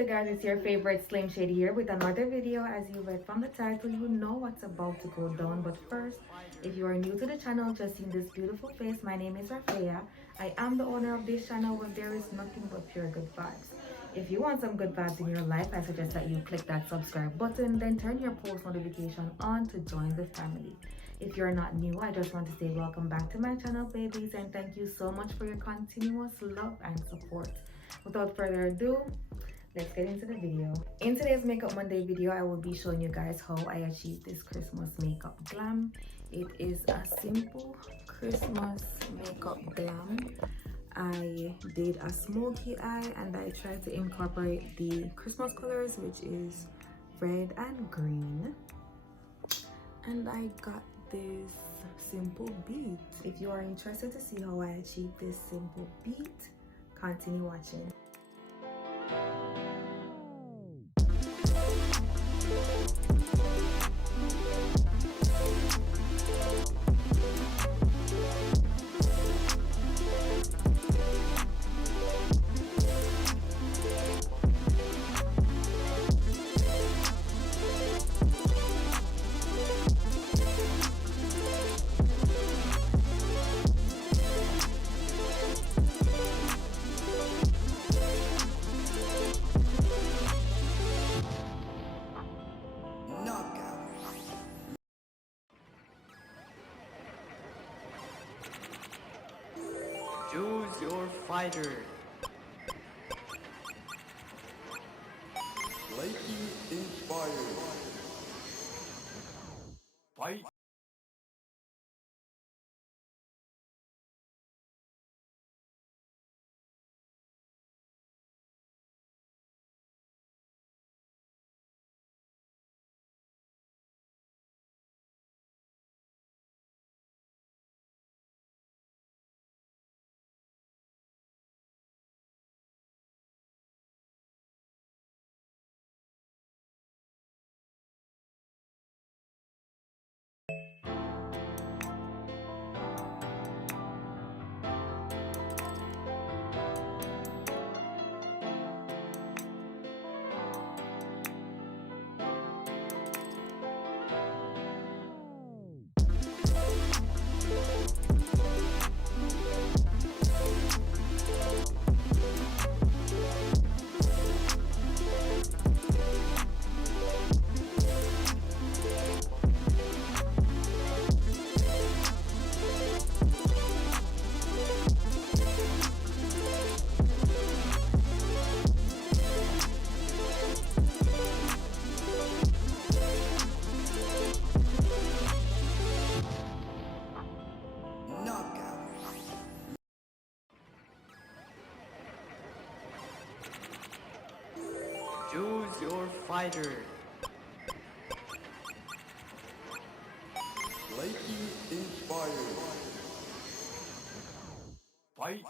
it guys, it's your favorite Slim Shady here with another video. As you read from the title, you know what's about to go down. But first, if you are new to the channel, just seeing this beautiful face, my name is Rafaya. I am the owner of this channel where there is nothing but pure good vibes. If you want some good vibes in your life, I suggest that you click that subscribe button, then turn your post notification on to join the family. If you're not new, I just want to say welcome back to my channel, babies, and thank you so much for your continuous love and support. Without further ado, let's get into the video. In today's Makeup Monday video, I will be showing you guys how I achieved this Christmas makeup glam. It is a simple Christmas makeup glam. I did a smoky eye and I tried to incorporate the Christmas colors, which is red and green. And I got this simple beat. If you are interested to see how I achieved this simple beat, continue watching. Choose your fighter. Lightning inspired. Fight. Choose your fighter. Lightning inspired. Fight.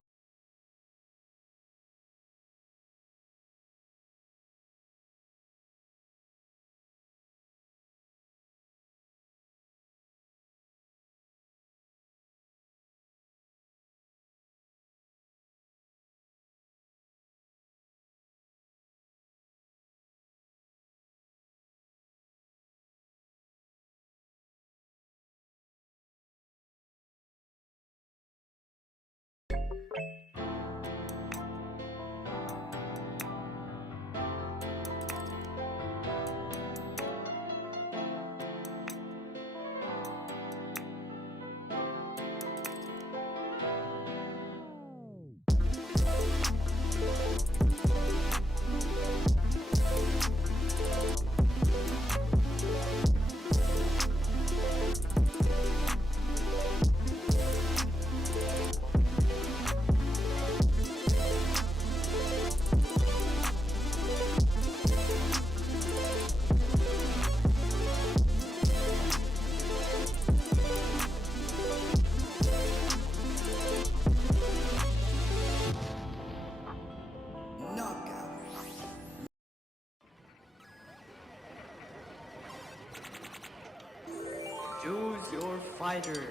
Choose your fighter.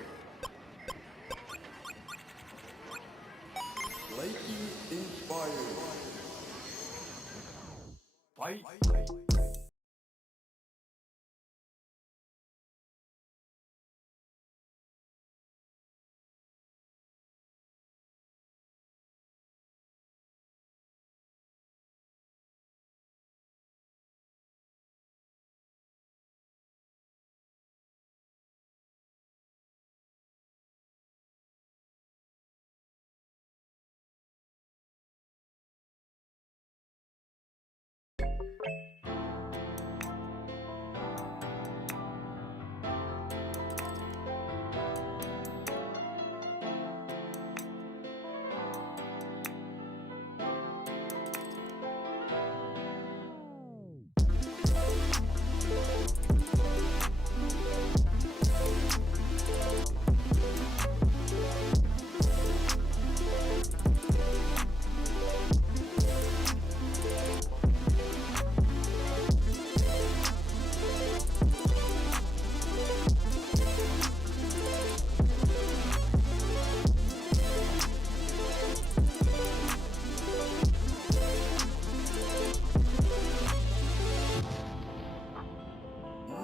Lightning inspired. Fight.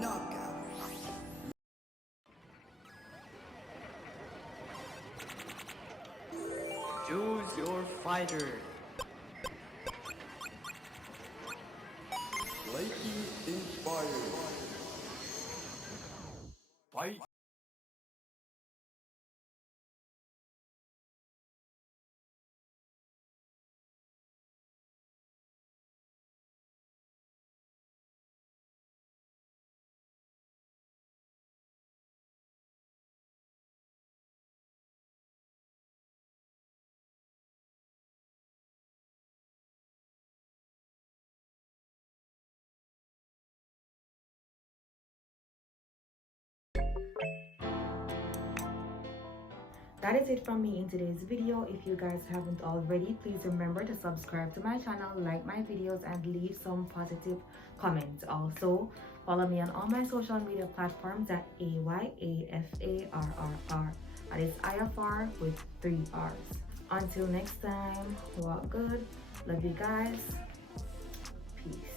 Knockout. Choose your fighter. Lightning inspired. Fight. That is it from me in today's video. If you guys haven't already, please remember to subscribe to my channel, like my videos, and leave some positive comments. Also, follow me on all my social media platforms at AYAFARRR. That is IFR with 3 R's. Until next time, walk good. Love you guys. Peace.